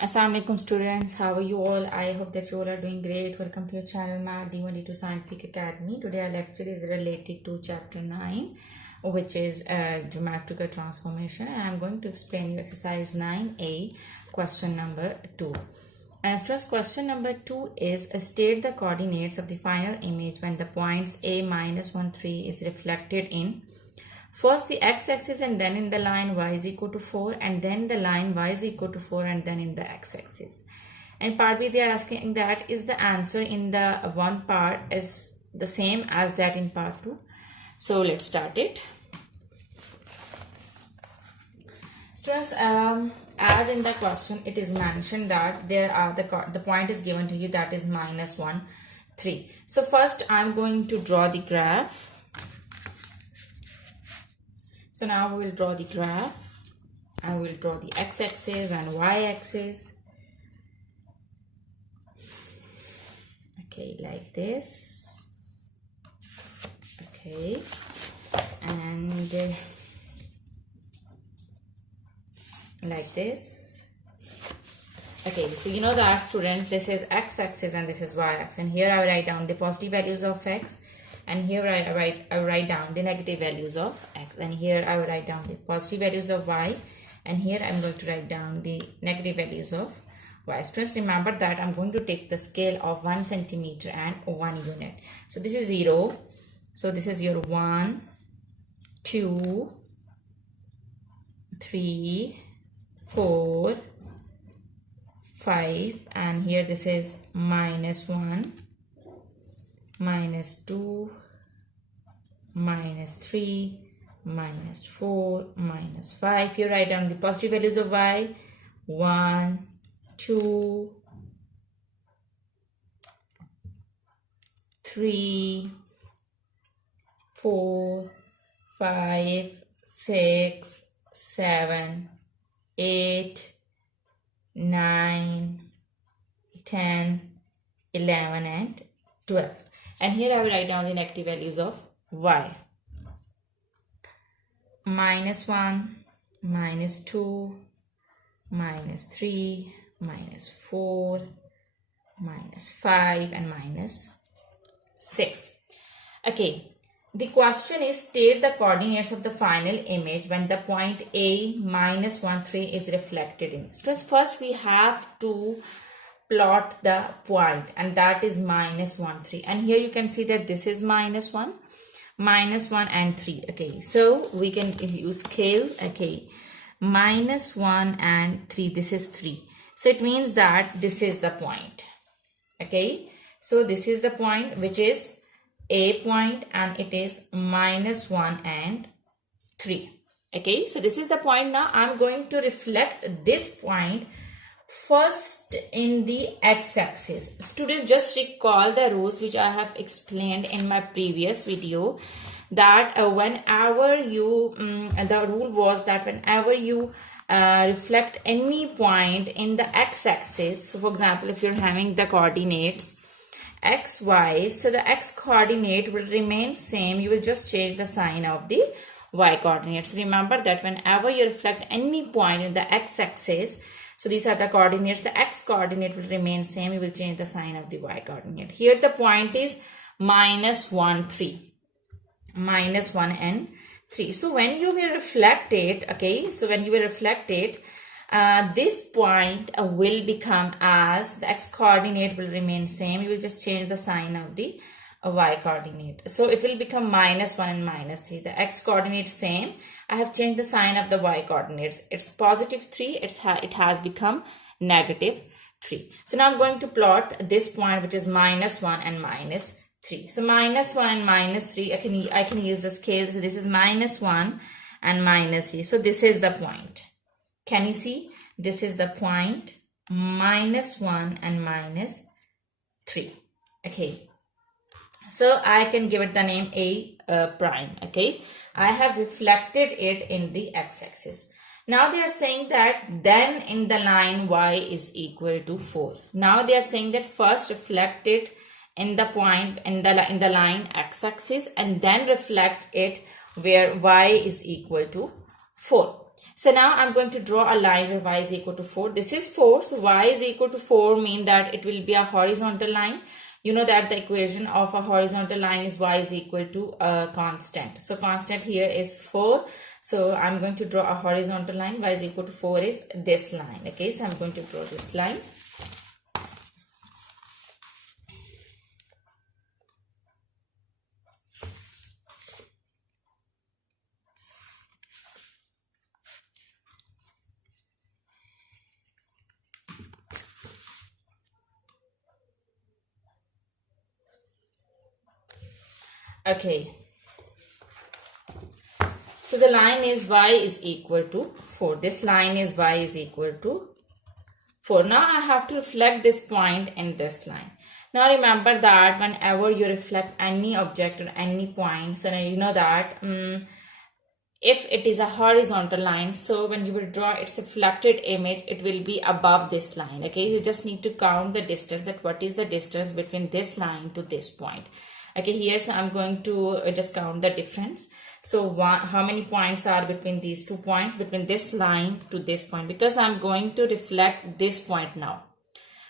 Assalamualaikum students, how are you all? I hope that you all are doing great. Welcome to your channel Math D1D2 Scientific Academy. Today our lecture is related to chapter 9, which is Geometrical Transformation, and I'm going to explain you exercise 9a, question number 2. Students, question number 2 is state the coordinates of the final image when the points a minus 1, 3 is reflected in first the x-axis and then in the line y is equal to 4 and then the line y is equal to 4 and then in the x-axis. And part B they are asking that is the answer in the one part is the same as that in part 2. So let's start it. Students, as in the question it is mentioned that there are the point is given to you, that is minus 1, 3. So first I'm going to draw the graph. So now we will draw the graph. I will draw the x-axis and y-axis. Okay, like this. Okay, and like this. Okay, so you know that, student, this is x-axis and this is y-axis, and here I will write down the positive values of x, and here I write down the negative values of x, and here I will write down the positive values of y, and here I'm going to write down the negative values of y. Students, remember that I'm going to take the scale of 1 centimeter and 1 unit. So this is 0. So this is your 1, 2, 3, 4, 5, and here this is minus 1, minus 2, minus 3, minus 4, minus 5. Here write down the positive values of y. 1, 2, 3, 4, 5, 6, 7, 8, 9, 10, 11, and 12. And here I will write down the negative values of y. Minus 1, minus 2, minus 3, minus 4, minus 5, and minus 6. Okay, the question is state the coordinates of the final image when the point a minus 1, 3 is reflected in. So first we have to plot the point, and that is minus 1, 3, and here you can see that this is minus 1 and 3. Okay, so we can use scale. Okay, minus 1 and 3, this is 3, so it means that this is the point. Okay, so this is the point which is a point, and it is minus 1 and 3. Okay, so this is the point. Now I'm going to reflect this point first in the x-axis. Students, just recall the rules which I have explained in my previous video, that whenever you the rule was that whenever you reflect any point in the x-axis, so for example if you're having the coordinates x, y, so the x coordinate will remain same, you will just change the sign of the y coordinates. Remember that whenever you reflect any point in the x-axis, so these are the coordinates, the x coordinate will remain same, you will change the sign of the y coordinate. Here the point is minus 1, 3, minus 1 and 3. So when you will reflect it, okay, so when you will reflect it, this point will become, as the x coordinate will remain same, you will just change the sign of the y coordinate. So it will become minus 1 and minus 3. The x coordinate same, I have changed the sign of the y coordinates. It's positive 3, it has become negative 3. So now I'm going to plot this point which is minus 1 and minus 3. So minus 1 and minus 3, I can use the scale. So this is minus 1 and minus 3. So this is the point. Can you see? This is the point, minus 1 and minus 3. Okay, so I can give it the name a prime. Okay, I have reflected it in the x-axis. Now they are saying that then in the line y is equal to 4. Now they are saying that first reflect it in the point in the line x-axis and then reflect it where y is equal to 4. So now I'm going to draw a line where y is equal to 4. This is 4. So y is equal to 4 mean that it will be a horizontal line. You know that the equation of a horizontal line is y is equal to a constant. So constant here is 4. So I'm going to draw a horizontal line. Y is equal to 4 is this line. Okay, so I'm going to draw this line. Okay, so the line is y is equal to 4. This line is y is equal to 4. Now I have to reflect this point in this line. Now remember that whenever you reflect any object or any point, so you know that if it is a horizontal line, so when you will draw its reflected image, it will be above this line. Okay, you just need to count the distance, that what is the distance between this line to this point. Okay, here so I'm going to just count the difference. So how many points are between these 2 points, between this line to this point, because I'm going to reflect this point now.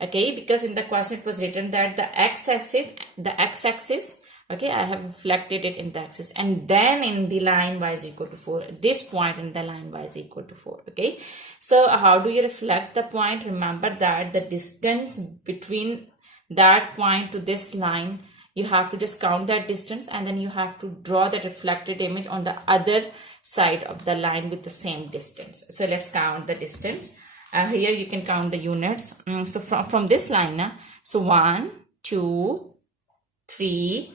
Okay, because in the question it was written that the x-axis, okay, I have reflected it in the axis, and then in the line y is equal to 4, this point in the line y is equal to 4. Okay, so how do you reflect the point? Remember that the distance between that point to this line, you have to just count that distance, and then you have to draw the reflected image on the other side of the line with the same distance. So let's count the distance. Here you can count the units. So from this line, so 1, 2, 3,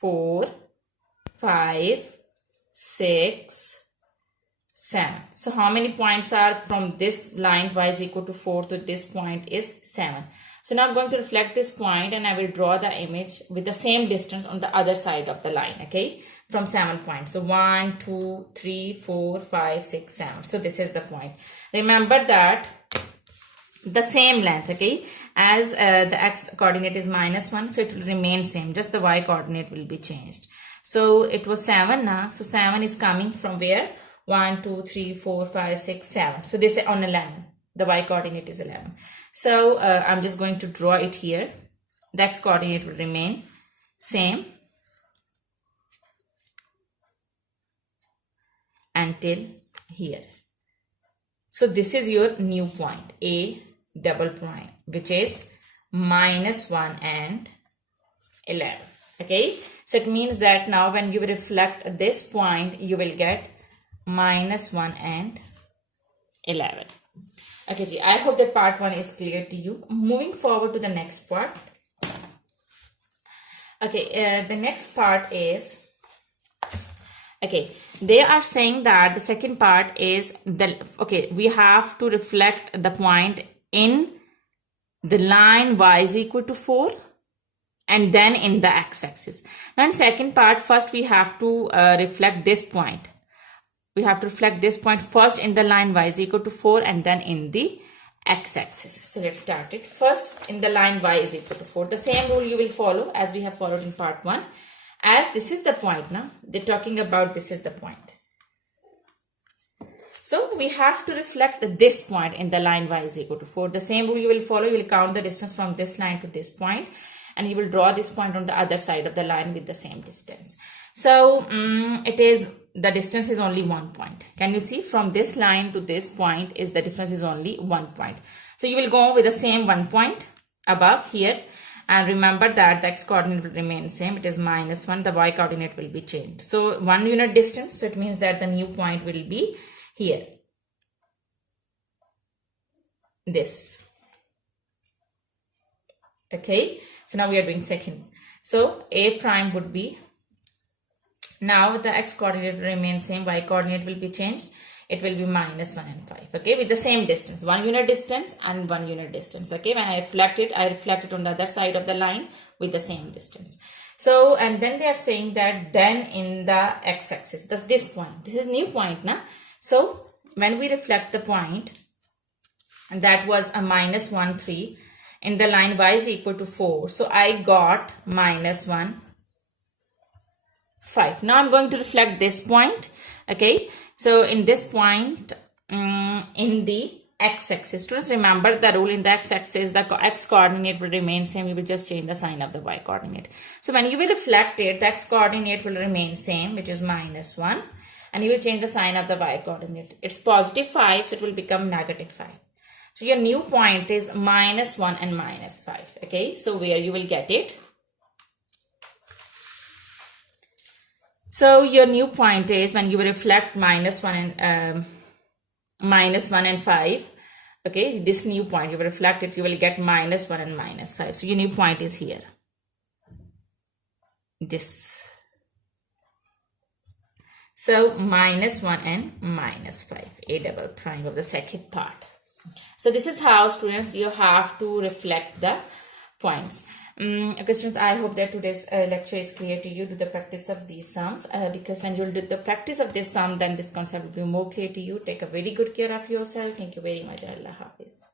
4, 5, 6, 7. So how many points are from this line y is equal to 4 to this point is 7. So now I'm going to reflect this point and I will draw the image with the same distance on the other side of the line. Okay, from 7 points. So 1, 2, 3, 4, 5, 6, 7. So this is the point. Remember that the same length, okay, as the x coordinate is -1, so it will remain same, just the y coordinate will be changed. So it was 7 now, so 7 is coming from where? 1, 2, 3, 4, 5, 6, 7. So this is on 11. The y coordinate is 11. So I'm just going to draw it here. The x coordinate will remain same until here. So this is your new point, a double point, which is -1 and 11. Okay, so it means that now when you reflect this point, you will get -1 and 11. Okay, I hope that part 1 is clear to you. Moving forward to the next part. Okay, the next part is, okay, they are saying that the second part is okay, we have to reflect the point in the line y is equal to 4 and then in the x-axis. Now in second part, first we have to reflect this point. We have to reflect this point first in the line y is equal to 4 and then in the x-axis. So let's start it. First in the line y is equal to 4. The same rule you will follow as we have followed in part 1. As this is the point now, they're talking about this is the point. So we have to reflect this point in the line y is equal to 4. The same rule you will follow. You will count the distance from this line to this point and you will draw this point on the other side of the line with the same distance. So the distance is only 1 point. Can you see from this line to this point is the difference is only 1 point. So you will go with the same 1 point above here. And remember that the x coordinate will remain same. It is -1. The y coordinate will be changed. So 1 unit distance. So it means that the new point will be here. This. Okay. So now we are doing second. So a prime would be, now the x coordinate will remain same. Y coordinate will be changed. It will be -1 and 5. Okay, with the same distance, 1 unit distance and 1 unit distance. Okay, when I reflect it on the other side of the line with the same distance. So, and then they are saying that then in the x-axis, this point, this is new point now. So when we reflect the point, and that was a -1, 3 in the line y is equal to 4. So I got -1, 5. Now I'm going to reflect this point. Okay, So in this point, in the x-axis, students, remember the rule. In the x-axis, the x coordinate will remain same. You will just change the sign of the y coordinate. So when you will reflect it, the x coordinate will remain same, which is -1, and you will change the sign of the y coordinate. It's +5, so it will become -5. So your new point is -1 and -5. Okay, so where you will get it? So your new point is when you reflect -1 and 5. Okay, this new point, you will reflect it, you will get -1 and -5. So your new point is here. This. So -1 and -5, a double prime of the second part. So this is how, students, you have to reflect the points. Okay, students, I hope that today's lecture is clear to you. Do the practice of these sums, because when you'll do the practice of this sum, then this concept will be more clear to you. Take a very good care of yourself. Thank you very much. Allah Hafiz.